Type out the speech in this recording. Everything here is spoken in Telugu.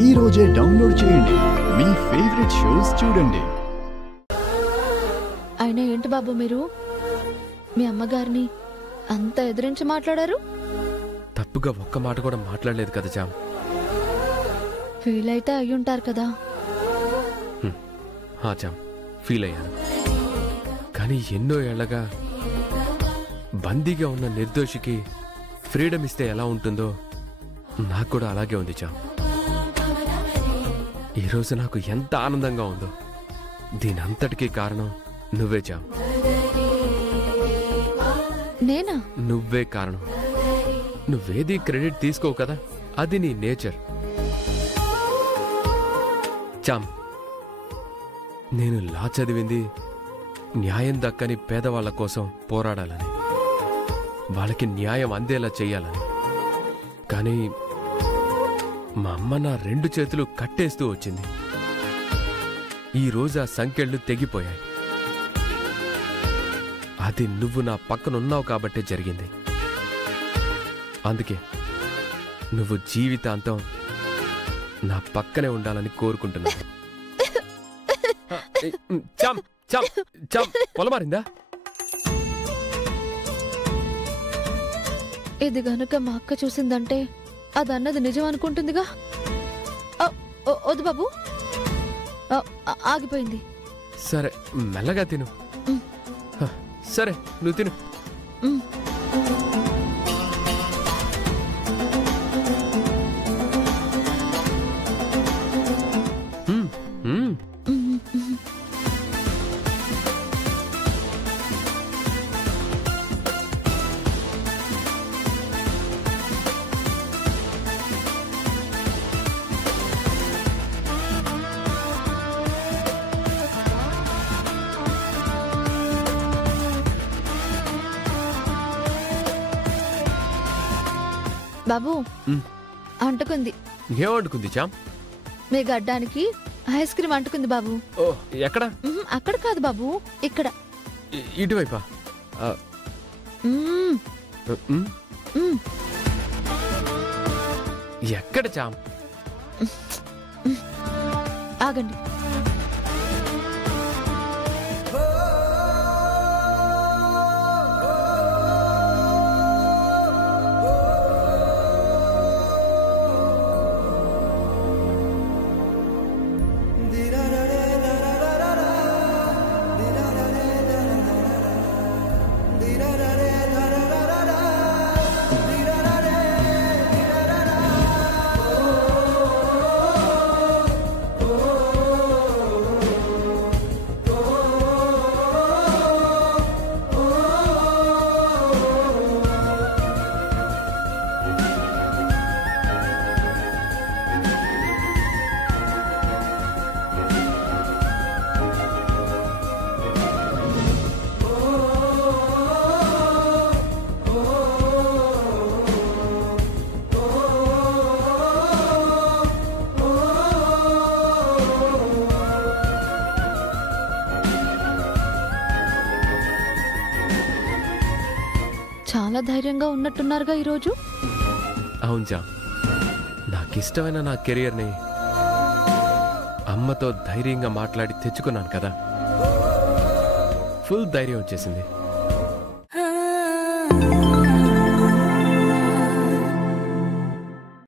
ఈ రోజే డౌన్లోడ్ చేయండి. మీ ఫేవరెట్ షోస్ చూడండి. అయినా ఏంటి బాబు మీరు మీ అమ్మగారిని అంత ఎదిరించి మాట్లాడారు? తప్పుగా ఒక్క మాట కూడా మాట్లాడలేదు కదా జామ్. ఫీల్ అయితే అయ్యుంటారు కదా. జామ్, ఫీల్ అయ్యాను. కానీ ఎన్నో ఏళ్లగా బందీగా ఉన్న నిర్దోషికి ఫ్రీడమ్ ఇస్తే ఎలా ఉంటుందో నాకు కూడా అలాగే ఉంది జామ్. ఈరోజు నాకు ఎంత ఆనందంగా ఉందో దీనంతటికీ కారణం నువ్వే జామ్. నేనా? నువ్వే కారణం. నువ్వేది క్రెడిట్ తీసుకోవు కదా, అది నీ నేచర్. జామ్, నేను లా చదివింది న్యాయం దక్కని పేదవాళ్ల కోసం పోరాడాలని, వాళ్ళకి న్యాయం అందేలా చెయ్యాలని. కానీ మా అమ్మ నా 2 చేతులు కట్టేస్తూ వచ్చింది. ఈరోజు ఆ సంకెళ్ళు తెగిపోయాయి. అది నువ్వు నా పక్కనున్నావు కాబట్టే జరిగింది. అందుకే నువ్వు జీవితాంతం నా పక్కనే ఉండాలని కోరుకుంటున్నాను. పొలమారిందా? ఇది గనుక మా అక్క చూసిందంటే అది అన్నది నిజం అనుకుంటుందిగా. వద్దు బాబు, ఆగిపోయింది. సరే, మెల్లగా తిను. సరే, నువ్వు తిను. బాబు, అంటుకుంది. ఏమంటుకుంది జామ్? మీ గడ్డానికి ఐస్ క్రీమ్ అంటుకుంది బాబు. ఓ, ఎక్కడ? అక్కడ కాదు బాబు, ఇక్కడ. ఇటువైపా? ఎక్కడ జామ్? ఆగండి. చాలా ధైర్యంగా ఉన్నట్టున్నారుగా ఈరోజు. అవును జామ్, నాకిష్టమైన నా కెరియర్ని అమ్మతో ధైర్యంగా మాట్లాడి తెచ్చుకున్నాను కదా, ఫుల్ ధైర్యం వచ్చేసింది.